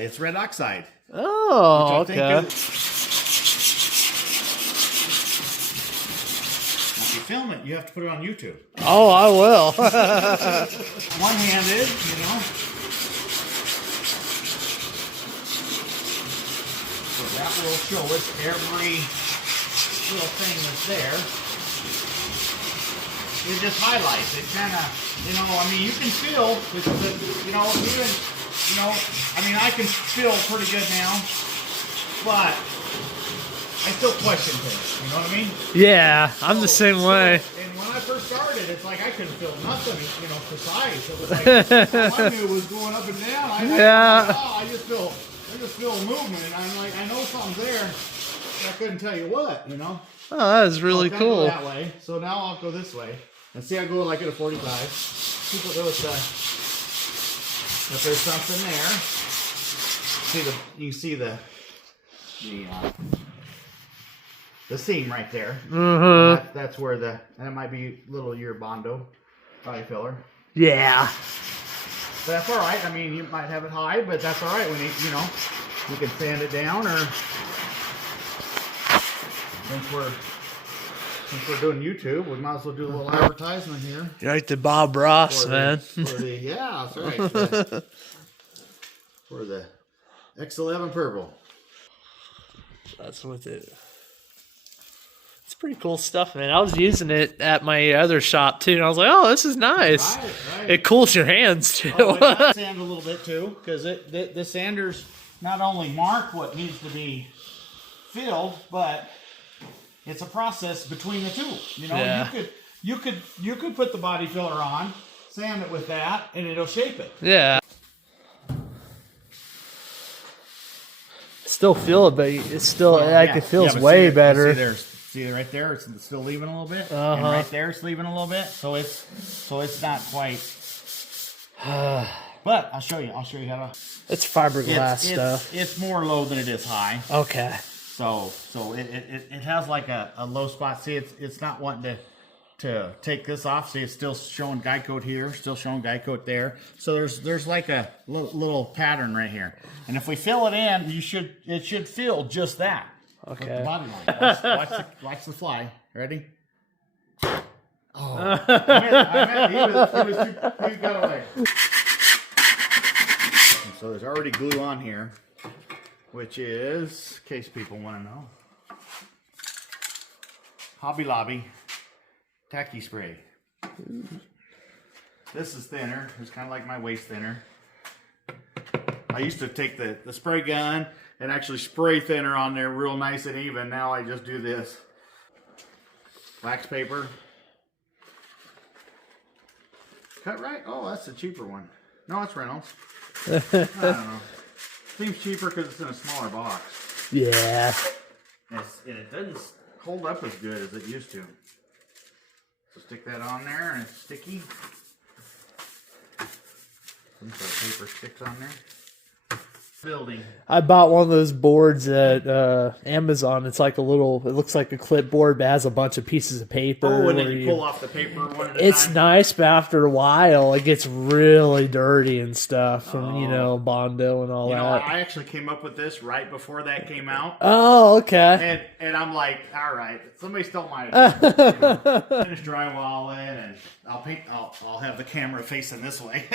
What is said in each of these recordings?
it's red oxide. Oh, okay. If you film it, you have to put it on YouTube. Oh, I will. One-handed, you know. So that will show us every little thing that's there. It just highlights it, kind of, you know. I mean, you can feel, you know, even, you know. I mean, I can feel pretty good now, but I still question things. You know what I mean? Yeah, I'm the same way. And when I first started, it's like I couldn't feel nothing, you know, precise. It was like all I knew was going up and down. I just feel movement, and I'm like, I know something's there, but I couldn't tell you what, you know. Oh, that is really so cool. Go that way. So now I'll go this way, and see, I go like at a 45. People go with if there's something there. You can see the seam right there. Mm-hmm. That's where that might be little your Bondo body filler. Yeah. But that's all right. I mean, you might have it high, but that's all right when you know, you can sand it down, or since we're doing YouTube, we might as well do a little advertisement here. You're like the Bob Ross, man. Yeah, that's right. For the X11 purple. That's with it. It's pretty cool stuff, man. I was using it at my other shop too, and I was like, "Oh, this is nice." Right. It cools your hands too. Oh, it does sand a little bit too, because the sanders not only mark what needs to be filled, but it's a process between the two. You know, yeah. you could put the body filler on, sand it with that, and it'll shape it. Yeah. Still feel it, but it's still it feels way better. See right there, it's still leaving a little bit, and right there it's leaving a little bit. So it's not quite. But I'll show you how to. It's fiberglass stuff. It's more low than it is high. Okay. So it has like a low spot. See, it's not wanting to take this off. See, it's still showing guide coat here, still showing guide coat there. So there's like a little pattern right here. And if we fill it in, it should fill just that. Okay. With the body line. Watch the fly. Ready? Oh, he got away. And so there's already glue on here, which is, in case people want to know, Hobby Lobby tacky spray. This is thinner. It's kind of like my waist thinner. I used to take the spray gun and actually spray thinner on there real nice and even. Now I just do this. Wax paper. Cut right? Oh, that's the cheaper one. No, it's Reynolds. I don't know. Seems cheaper because it's in a smaller box. Yeah. And it doesn't hold up as good as it used to. So stick that on there, and it's sticky. Some sort of paper sticks on there. Building. I bought one of those boards at Amazon. It's like it looks like a clipboard, but it has a bunch of pieces of paper. Oh, and then you pull off the paper one at a time? It's nice, but after a while, it gets really dirty and stuff from, Bondo and all that. I actually came up with this right before that came out. Oh, okay. And I'm like, all right, somebody stole my finish drywalling, and I'll have the camera facing this way.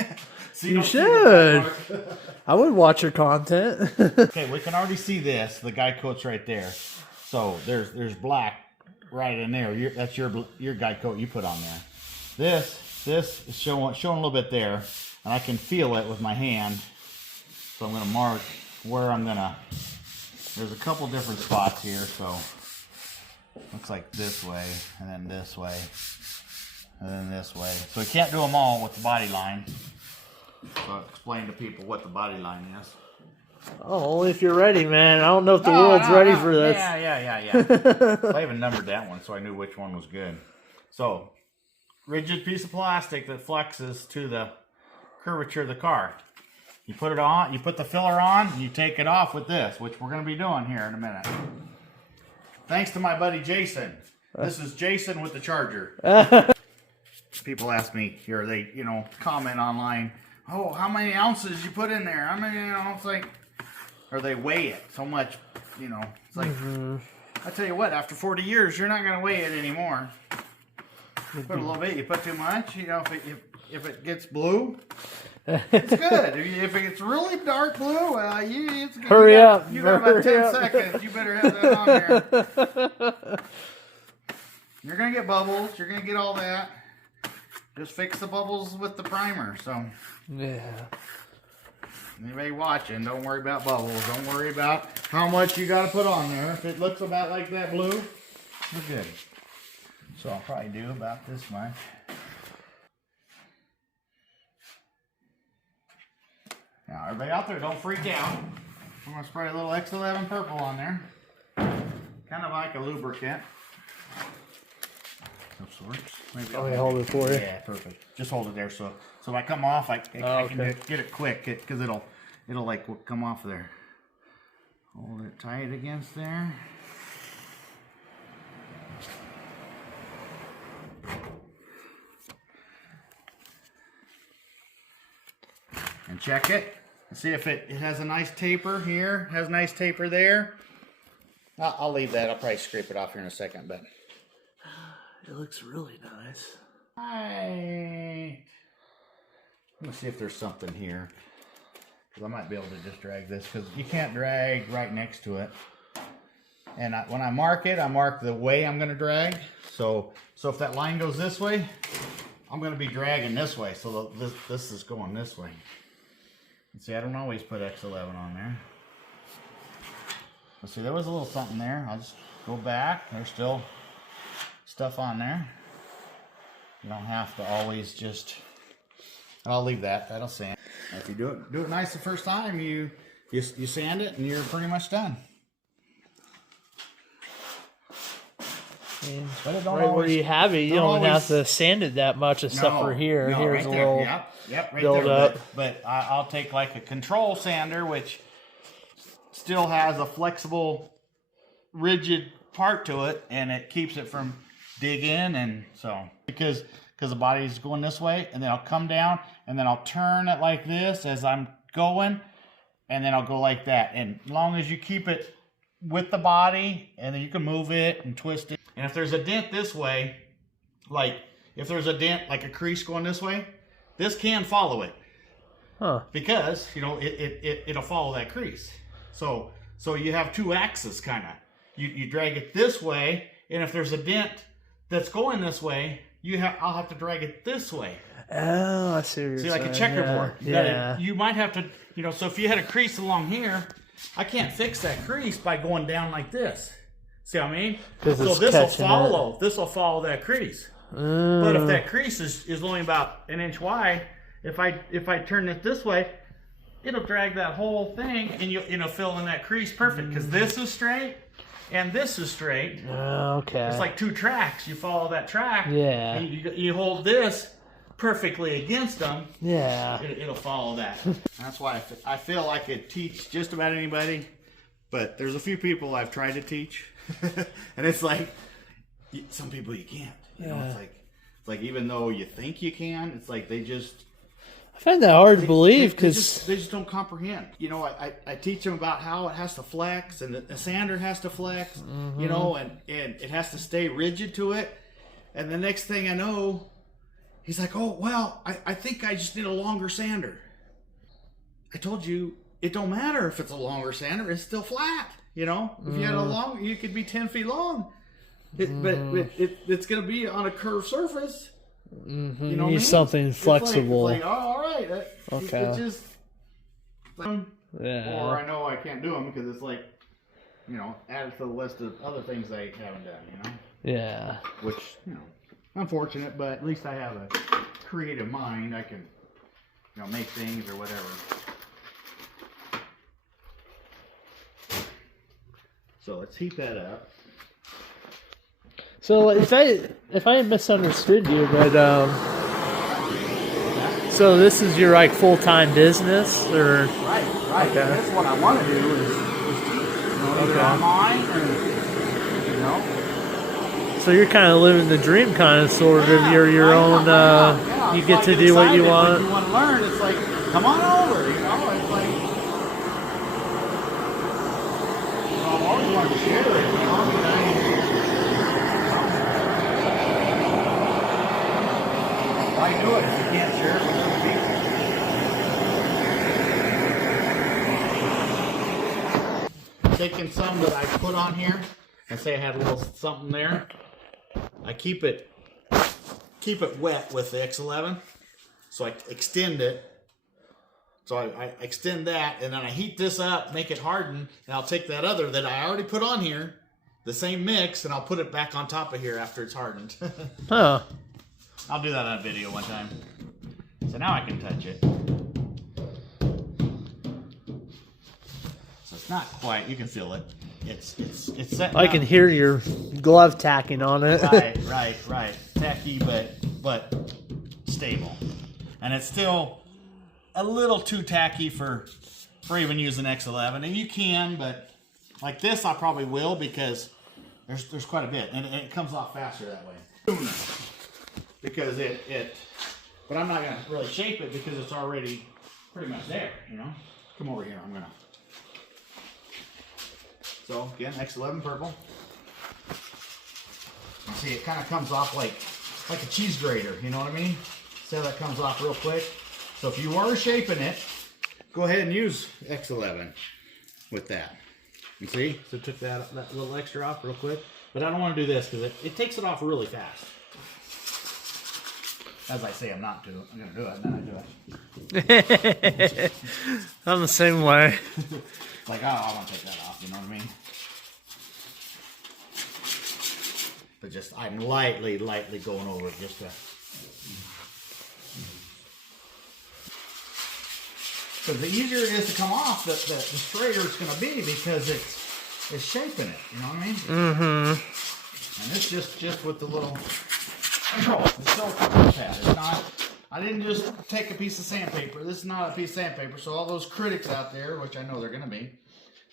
So you should. I would watch your content. Okay, we can already see this. The guide coat's right there. So there's black right in there. That's your guide coat you put on there. This is showing a little bit there, and I can feel it with my hand. So I'm gonna mark where I'm gonna. There's a couple different spots here. So looks like this way, and then this way, and then this way. So we can't do them all with the body line. So I'll explain to people what the body line is. Oh, only if you're ready, man. I don't know if the world's ready for this. Yeah. So I even numbered that one so I knew which one was good. So, rigid piece of plastic that flexes to the curvature of the car. You put it on, you put the filler on, and you take it off with this, which we're going to be doing here in a minute. Thanks to my buddy Jason. This is Jason with the charger. People ask me here, they comment online, oh, how many ounces you put in there? I mean, it's like, or they weigh it so much, you know. It's like, I tell you what, after 40 years, you're not going to weigh it anymore. Put a little bit, you put too much, you know, if it gets blue, it's good. If it gets really dark blue, it's good. Hurry up. You got about 10 seconds. You better have that on there. You're going to get bubbles. You're going to get all that. Just fix the bubbles with the primer. So, yeah. Anybody watching, don't worry about bubbles. Don't worry about how much you got to put on there. If it looks about like that blue, you're good. So I'll probably do about this much. Now everybody out there, don't freak out. I'm going to spray a little X11 purple on there. Kind of like a lubricant. Of sorts. Maybe I'll hold it for you. Yeah, perfect. Just hold it there so if I come off, I can get it quick because it'll like come off there. Hold it tight against there. And check it and see if it has a nice taper here, has a nice taper there. I'll leave that. I'll probably scrape it off here in a second, but it looks really nice. Right. Let's see if there's something here, because I might be able to just drag this, because you can't drag right next to it. And when I mark it, I mark the way I'm going to drag. So if that line goes this way, I'm going to be dragging this way. So this is going this way. And see, I don't always put X11 on there. Let's see, there was a little something there. I'll just go back. There's still stuff on there. You don't have to always just... I'll leave that. That'll sand. If you do it nice the first time, you sand it and you're pretty much done. But it don't right always, where you have it, you don't have to sand it that much except for here. No, Here's right a there. little Yep, right build there. up. But I'll take like a control sander, which still has a flexible, rigid part to it, and it keeps it from digging. And so because the body's going this way, and then I'll come down, and then I'll turn it like this as I'm going, and then I'll go like that. And as long as you keep it with the body, and then you can move it and twist it. And if there's a dent this way, like if there's a dent, like a crease going this way, this can follow it. Huh. Because, you know, it'll follow that crease. So you have two axes kind of. You drag it this way, and if there's a dent that's going this way, I'll have to drag it this way. Oh, I see what you're saying. See, like a checkerboard. Yeah. You might have to, you know, so if you had a crease along here, I can't fix that crease by going down like this. See what I mean? So this will follow that crease. But if that crease is only about an inch wide, if I turn it this way, it'll drag that whole thing, and you'll fill in that crease perfect, because this is straight and this is straight. Okay. It's like two tracks. You follow that track. Yeah. And you hold this perfectly against them. Yeah. It'll follow that. That's why I feel I could teach just about anybody, but there's a few people I've tried to teach, and it's like some people you can't. You know, it's like even though you think you can, it's like they just. I find that hard to believe because they just don't comprehend. You know, I teach them about how it has to flex, and the sander has to flex. You know, and it has to stay rigid to it. And the next thing I know, he's like, "Oh well, I think I just need a longer sander." I told you it don't matter if it's a longer sander; it's still flat. You know, if you had a long, you could be 10 feet long. But it's going to be on a curved surface. You know, need something flexible. It's like, oh, all right. Okay. It's just, or I know I can't do them because it's like, you know, added to the list of other things I haven't done. You know. Yeah. Which, you know, unfortunate, but at least I have a creative mind. I can, you know, make things or whatever. So let's heat that up. So if I misunderstood you, but so this is your like full-time business, or right? Okay. That's what I want to do is teach. You know, either online or, you know. So you're kind of living the dream, kind of, sort of. You're your own. You get to do what you want. When you want to learn, it's like, come on over. You know, it's like always want to share it, you know? Why do it if you can't share it with other people? Taking some that I put on here and say I had a little something there. I keep it wet with the X11, so I extend it. So I extend that, and then I heat this up, make it harden, and I'll take that other that I already put on here, the same mix, and I'll put it back on top of here after it's hardened. Huh. I'll do that on a video one time. So now I can touch it. So it's not quite, you can feel it. It's set. I can hear your glove tacking on it. Right. Tacky, but stable. And it's still a little too tacky for even using X11. And you can, but like this I probably will because there's quite a bit. And it comes off faster that way. Because but I'm not going to really shape it because it's already pretty much there, you know. Come over here, I'm going to. So again, X11 purple. You see, it kind of comes off like a cheese grater, you know what I mean? See how that comes off real quick? So if you were shaping it, go ahead and use X11 with that. You see? So took that little extra off real quick. But I don't want to do this because it takes it off really fast. As I say, I'm going to do it, and then I do it. I'm the same way. Like, oh, I want to take that off, you know what I mean? But just, I'm lightly going over it just to... Because the easier it is to come off, the straighter it's going to be because it's shaping it, you know what I mean? Mm-hmm. And it's just with the little control. It's still a control pad. It's not... I didn't just take a piece of sandpaper. This is not a piece of sandpaper. So all those critics out there, which I know they're going to be,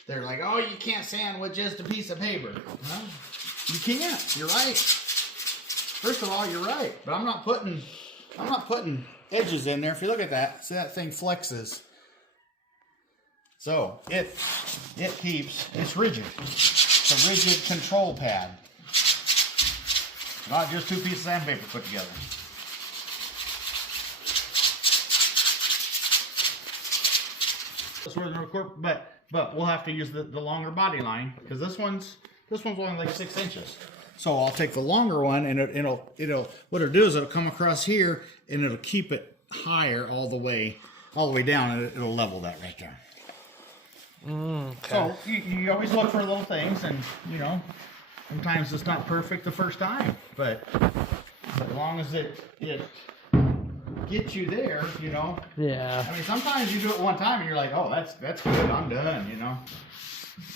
they're like, oh, you can't sand with just a piece of paper. Well, you can't. You're right. First of all, you're right. But I'm not putting edges in there. If you look at that, see that thing flexes. So it keeps, it's rigid. It's a rigid control pad. Not just two pieces of sandpaper put together. But we'll have to use the longer body line because this one's only like 6 inches. So I'll take the longer one and it'll what it'll do is it'll come across here and it'll keep it higher all the way down and it'll level that right there. Okay. So you always look for little things, and you know sometimes it's not perfect the first time, but as long as it get you there, you know. Yeah. I mean, sometimes you do it one time and you're like, oh, that's good, I'm done, you know.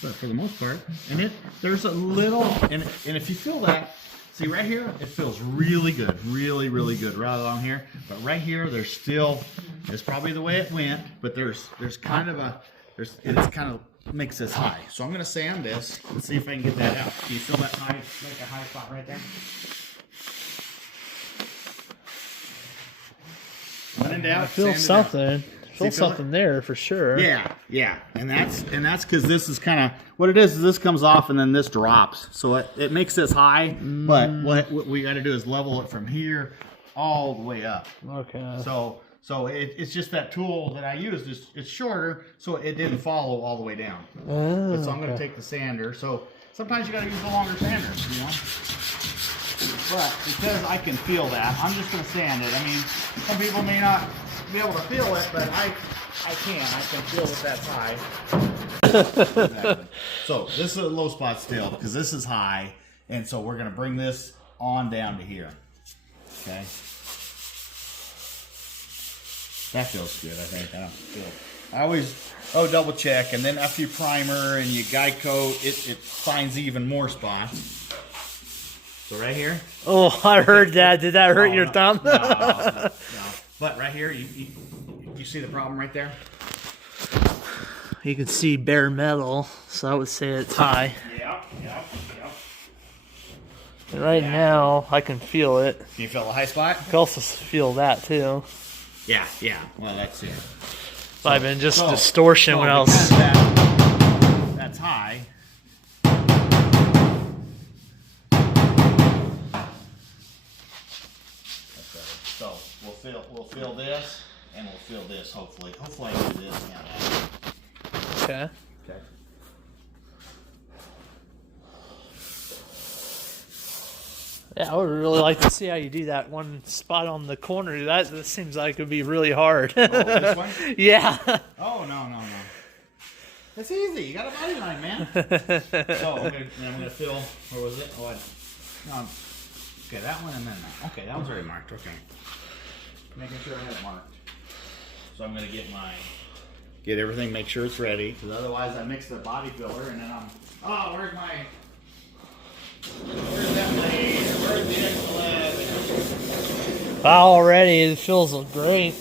But for the most part, and there's a little, and if you feel that, see right here, it feels really good, really good right along here. But right here, there's still, it's probably the way it went, but there's kind of it's kind of makes this high. So I'm gonna sand this and see if I can get that out. Do you feel that high, like a high spot right there? When in doubt, I feel something. Feel something there for sure. Yeah, and that's because this is kind of what it is this comes off and then this drops, so it makes this high. But what we got to do is level it from here all the way up. Okay. So it's just that tool that I used. It's shorter, so it didn't follow all the way down. Oh, so I'm going to take the sander. So sometimes you got to use the longer sander, you know. But because I can feel that, I'm just going to sand it. I mean, some people may not be able to feel it, but I can. I can feel that that's high. Exactly. So this is a low spot still because this is high, and so we're going to bring this on down to here. Okay. That feels good, I think. I don't feel. I always double check, and then after you primer and you guide coat, it finds even more spots. So right here. Oh, I heard that. Did that hurt your thumb? No. But right here, you see the problem right there? You can see bare metal, so I would say it's high. Yep. And right now, I can feel it. Can you feel the high spot? I can also feel that too. Yeah. Well, that's it. Might have been just distortion when I was... That's high. this, and we'll fill this. Hopefully I can do this. Yeah. Okay. Okay. Yeah, I would really like to see how you do that one spot on the corner. That seems like it would be really hard. Oh, this one? Yeah. Oh, no. It's easy. You got a body line, man. So I'm gonna fill. Where was it? Oh, no. Okay, that one and then that. Okay, that one's already marked. Okay. Making sure I have it marked. So I'm gonna get everything, make sure it's ready, because otherwise I mix the body filler and then where's that blade? Where's the X11? Already, it feels great.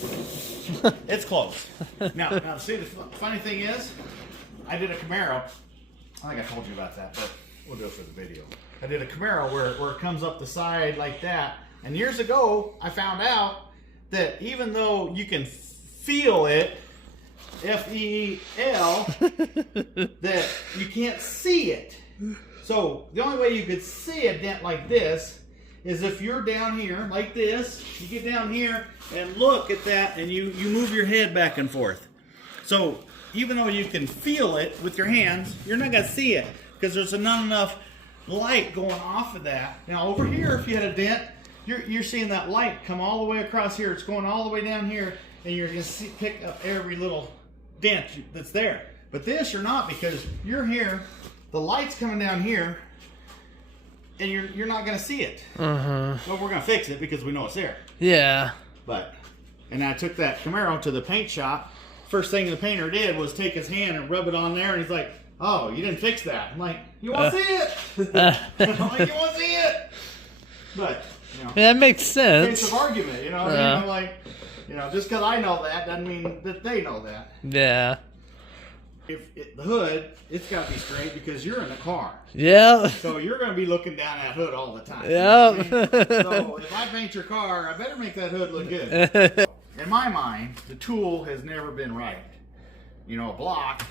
It's close. Now, see, the funny thing is, I did a Camaro. I think I told you about that, but we'll do it for the video. I did a Camaro where it comes up the side like that. And years ago, I found out that even though you can feel it, F-E-E-L, that you can't see it. So the only way you could see a dent like this is if you're down here like this, you get down here and look at that and you move your head back and forth. So even though you can feel it with your hands, you're not going to see it because there's not enough light going off of that. Now over here, if you had a dent, you're seeing that light come all the way across here. It's going all the way down here and you're going to pick up every little dent that's there. But this you're not, because you're here, the light's coming down here, and you're not going to see it. Well, we're going to fix it because we know it's there. Yeah. And I took that Camaro to the paint shop. First thing the painter did was take his hand and rub it on there, and he's like, "Oh, you didn't fix that." I'm like, "You want to see it?" I'm like, "You want to see it?" But yeah, that makes sense. Case of argument, you know. What I mean? I'm like, just because I know that doesn't mean that they know that. Yeah. The hood, it's got to be straight because you're in the car. Yeah. So you're going to be looking down that hood all the time. Yeah. You know what I mean? So if I paint your car, I better make that hood look good. In my mind, the tool has never been right. A block,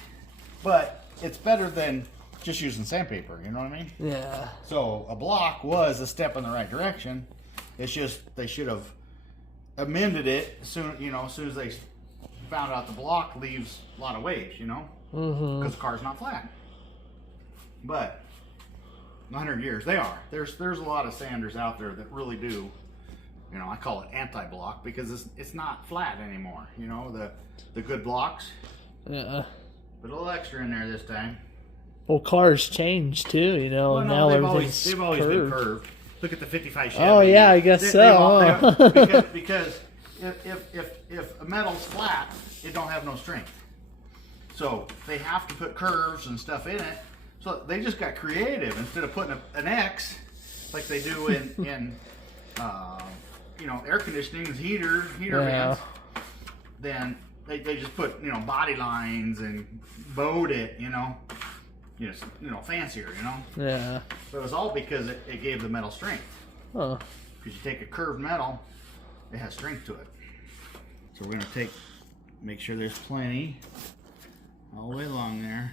but it's better than just using sandpaper. You know what I mean? Yeah. So a block was a step in the right direction. It's just they should have amended it soon. As soon as they found out the block leaves a lot of waves. Because the car's not flat. But 100 years, they are. There's a lot of sanders out there that really do. I call it anti-block because it's not flat anymore. The good blocks. Yeah. Put a little extra in there this time. Well, cars change too. Well, now they've everything's always curved. been curved. Look at the 55 Chevy. Oh yeah, I guess so. Because if a metal's flat, it don't have no strength. So they have to put curves and stuff in it. So they just got creative. Instead of putting an X like they do in air conditioning, heater vents, then they just put body lines and bowed it fancier. Yeah. So it's all because it gave the metal strength. Huh. Because you take a curved metal, it has strength to it. So we're gonna make sure there's plenty all the way along there.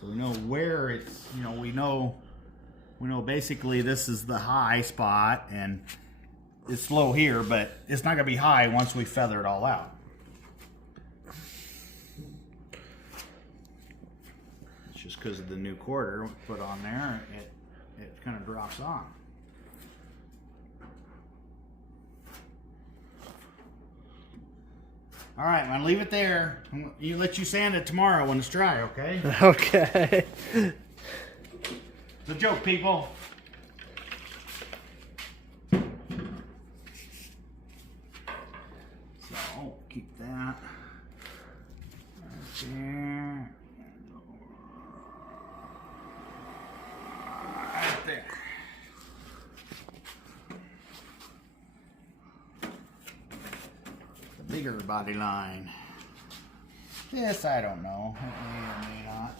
So we know where it's, we know basically this is the high spot and it's low here, but it's not gonna be high once we feather it all out. It's just because of the new quarter put on there, it kind of drops on. All right, I'm gonna leave it there. Let you sand it tomorrow when it's dry, okay? Okay. It's a joke, people. So keep that right there. Right there. Bigger body line. This I don't know. It may or may not.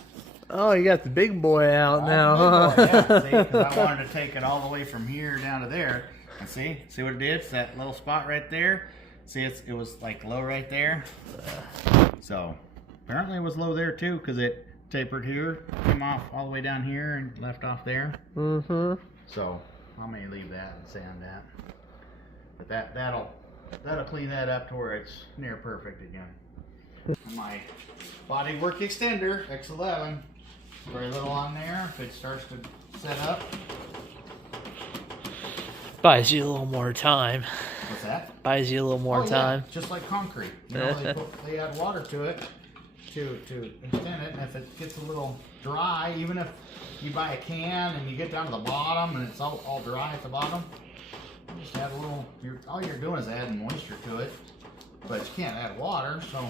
Oh, you got the big boy out now, huh? huh? Yeah, see, because I wanted to take it all the way from here down to there. And see what it did? It's that little spot right there. See, it was like low right there. So apparently it was low there too, because it tapered here, came off all the way down here, and left off there. So I may leave that and sand that. But that'll clean that up to where it's near perfect again. My bodywork extender, X11, very little on there. If it starts to set up. Buys you a little more time. What's that? Buys you a little more time. Yeah, just like concrete. You know, they add water to it to extend it, and if it gets a little dry, even if you buy a can and you get down to the bottom and it's all dry at the bottom, you just add a little. All you're doing is adding moisture to it, but you can't add water, so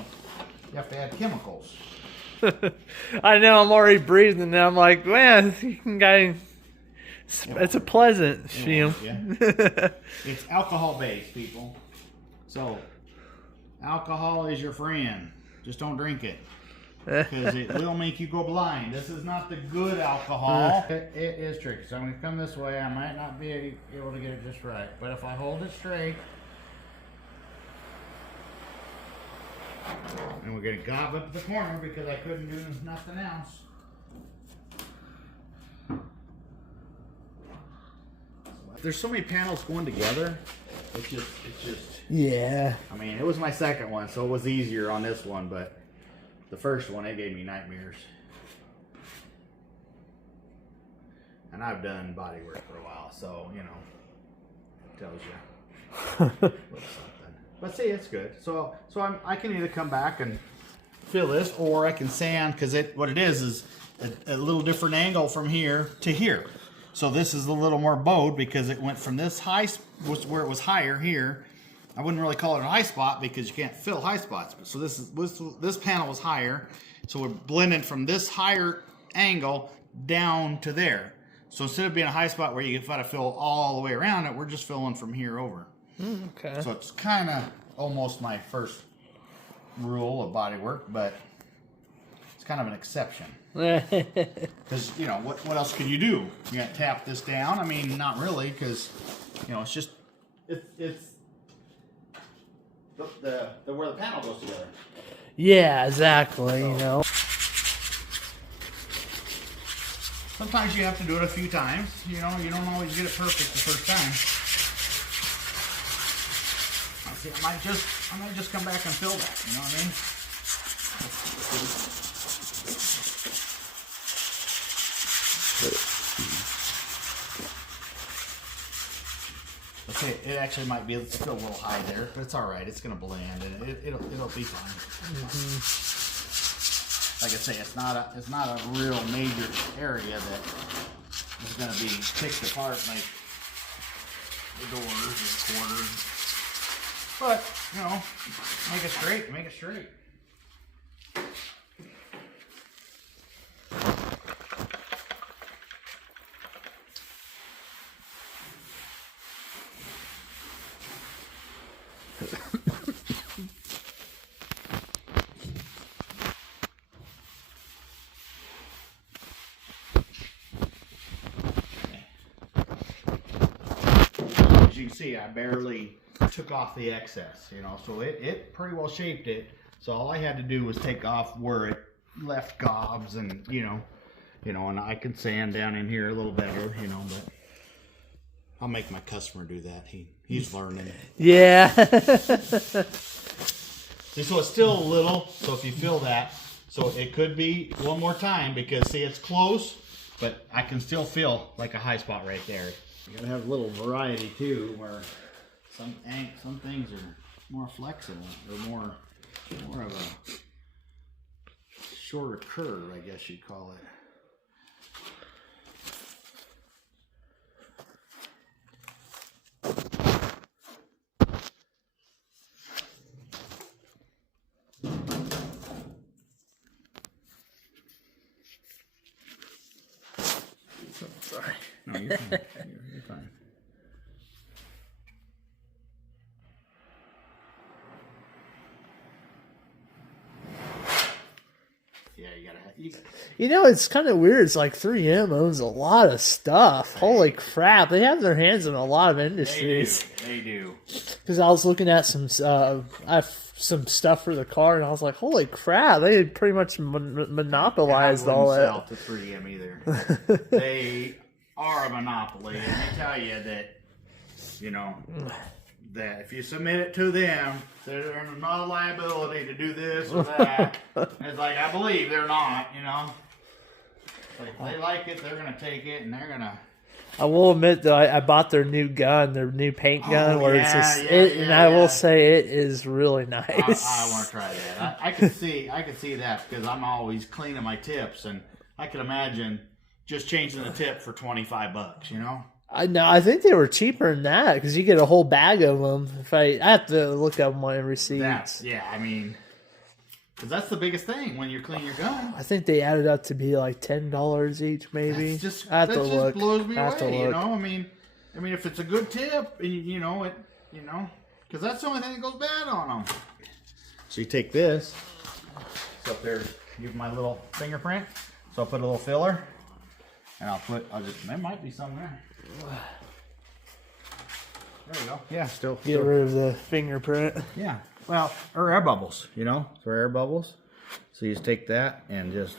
you have to add chemicals. I know, I'm already breathing and I'm like, man, it's a pleasant fume. Yeah. It's alcohol based, people. So alcohol is your friend. Just don't drink it, because it will make you go blind. This is not the good alcohol. It is tricky. So I'm going to come this way. I might not be able to get it just right, but if I hold it straight, and we're going to gob up the corner because I couldn't do nothing else. There's so many panels going together. It's just. Yeah. I mean, it was my second one, so it was easier on this one, but the first one, it gave me nightmares. And I've done body work for a while, so, you know, it tells you a little something. But see, it's good. So I can either come back and fill this, or I can sand, because what it is a little different angle from here to here. So this is a little more bowed because it went from this high, where it was higher here. I wouldn't really call it a high spot because you can't fill high spots. So this panel was higher. So we're blending from this higher angle down to there. So instead of being a high spot where you got to fill all the way around it, we're just filling from here over. Okay. So it's kind of almost my first rule of body work, but it's kind of an exception. Because, you know, what else can you do? You got to tap this down. I mean, not really, because, you know, it's just, it's the where the panel goes together. Yeah, exactly, you know. Sometimes you have to do it a few times. You know, you don't always get it perfect the first time. I might just come back and fill that, you know what I mean? Okay, it actually might be still a little high there, but it's all right. It's gonna blend, and it'll be fine. Like I say, it's not a real major area that is gonna be picked apart like the doors or the quarters. But you know, make it straight. Make it straight. As you can see, I barely took off the excess, you know, so it pretty well shaped it. So all I had to do was take off where it left gobs, and you know, and I could sand down in here a little better, you know, but I'll make my customer do that. He's learning. Yeah. See, so it's still a little, so if you feel that, so it could be one more time, because see, it's close, but I can still feel like a high spot right there. You gotta have a little variety too, where some things are more flexible, or more of a shorter curve, I guess you'd call it. Sorry. No, you're fine. You're fine. Yeah, You know, it's kind of weird. It's like 3M owns a lot of stuff. Holy crap. They have their hands in a lot of industries. They do. Because I was looking at some stuff for the car, and I was like, holy crap. They had pretty much monopolized all that. I wouldn't sell to 3M either. They are a monopoly. And they tell you that, you know, that if you submit it to them, they're not a liability to do this or that. It's like, I believe they're not, you know. Like, if they like it, they're gonna take it, and they're gonna. I will admit though, I bought their new gun, their new paint gun, where it's just, and I will say it is really nice. I want to try that. I can see that because I'm always cleaning my tips, and I can imagine just changing the tip for $25. You know. I think they were cheaper than that because you get a whole bag of them. I have to look up my receipts. I mean, because that's the biggest thing when you clean your gun. I think they added up to be like $10 each, maybe. That just blows me away. You know, I mean, if it's a good tip, you know, because that's the only thing that goes bad on them. So you take this. So up there, use my little fingerprint. So I'll put a little filler, and there might be some there. There we go. Yeah, still. Get rid of the fingerprint. Yeah. Well, or air bubbles, you know, for air bubbles. So you just take that and just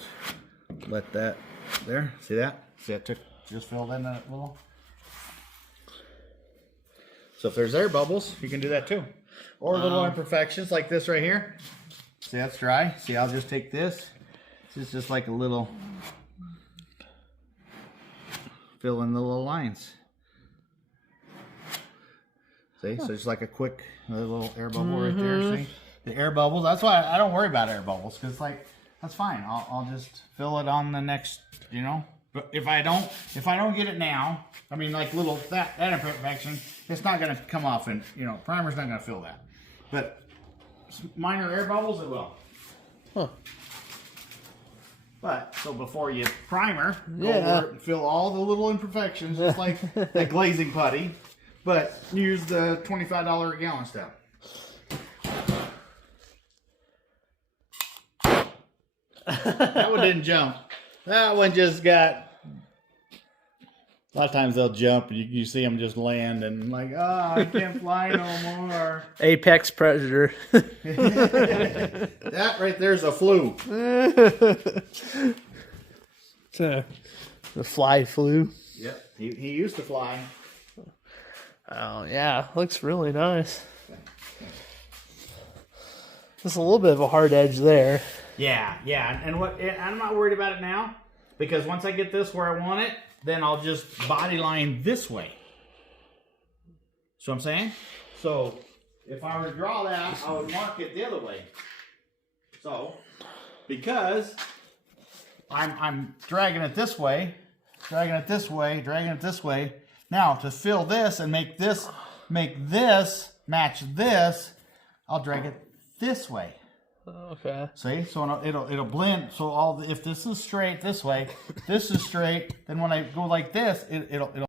let that there. See that? See that just filled in that little. So if there's air bubbles, you can do that too. Or little imperfections like this right here. See, that's dry. See, I'll just take this. This is just like a little. Fill in the little lines. See, so it's like a quick little air bubble right there. See, the air bubbles. That's why I don't worry about air bubbles because like that's fine. I'll just fill it on the next. You know, but if I don't get it now, I mean like little that imperfection, it's not gonna come off, and you know primer's not gonna fill that. But minor air bubbles it will. Huh. But, so before you primer, go over it and fill all the little imperfections, just like that glazing putty, but use the $25 a gallon stuff. That one didn't jump. That one just got... A lot of times they'll jump and you see them just land and like, I can't fly no more. Apex predator. That right there's a flu. The fly flu. Yep, he used to fly. Oh yeah, looks really nice. Just a little bit of a hard edge there. Yeah, and I'm not worried about it now because once I get this where I want it, then I'll just body line this way. So I'm saying? So if I were to draw that, I would mark it the other way. So because I'm dragging it this way, dragging it this way. Now to fill this and make this match this, I'll drag it this way. Okay. See, so it'll blend. So if this is straight this way, this is straight. Then when I go like this, it'll